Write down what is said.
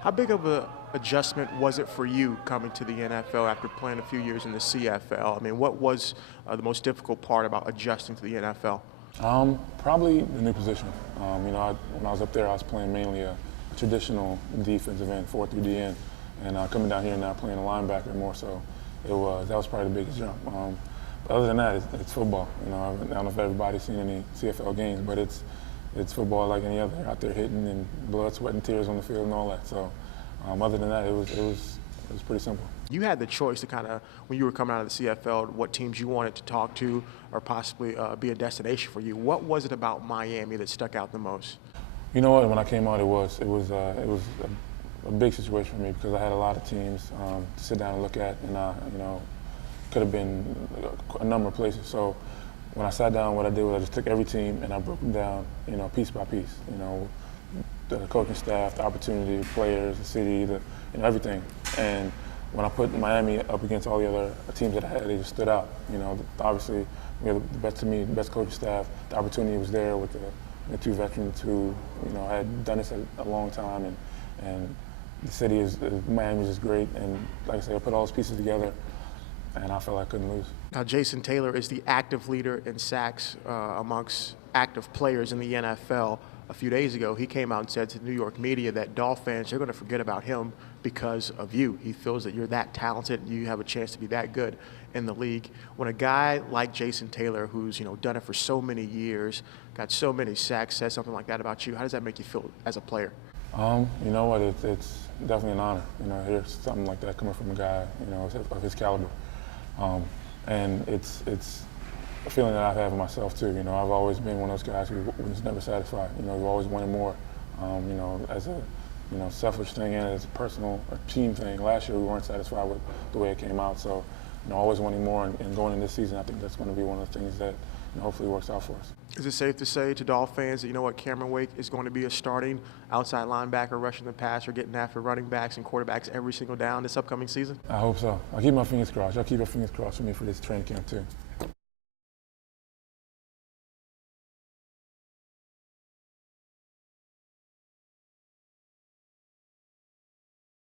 How big of an adjustment was it for you coming to the NFL after playing a few years in the CFL? I mean, what was the most difficult part about adjusting to the NFL? Probably the new position. When I was up there, I was playing mainly a traditional defensive end, 4-3 DN, and coming down here now playing a linebacker more so. That was probably the biggest jump. But other than that, it's football. I don't know if everybody's seen any CFL games, but it's football like any other. Out there hitting and blood, sweat, and tears on the field and all that. So, other than that, it was pretty simple. You had the choice to kind of, when you were coming out of the CFL, what teams you wanted to talk to or possibly be a destination for you. What was it about Miami that stuck out the most? You know what? When I came out, it was a big situation for me because I had a lot of teams to sit down and look at, and could have been a number of places. So when I sat down, what I did was I just took every team and I broke them down, piece by piece. The coaching staff, the opportunity, the players, the city, everything. And when I put Miami up against all the other teams that I had, they just stood out. Obviously, we had the best coaching staff. The opportunity was there with the two veterans who, had done this a long time, and the city Miami is just great. And like I said, I put all those pieces together, and I felt I couldn't lose. Now, Jason Taylor is the active leader in sacks amongst active players in the NFL. A few days ago, he came out and said to the New York media that Dolphin fans are going to forget about him because of you. He feels that you're that talented and you have a chance to be that good in the league. When a guy like Jason Taylor, who's done it for so many years, got so many sacks, says something like that about you, how does that make you feel as a player? You know what? It's definitely an honor. To hear something like that coming from a guy of his caliber, and it's a feeling that I've had for myself too. I've always been one of those guys who was never satisfied. Who always wanted more. As a selfish thing and as a personal team thing. Last year we weren't satisfied with the way it came out. So, always wanting more and going in this season, I think that's going to be one of the things that hopefully works out for us. Is it safe to say to Dolphin fans that Cameron Wake is going to be a starting outside linebacker, rushing the passer, getting after running backs and quarterbacks every single down this upcoming season? I hope so. I'll keep my fingers crossed. Y'all keep your fingers crossed for me for this training camp too.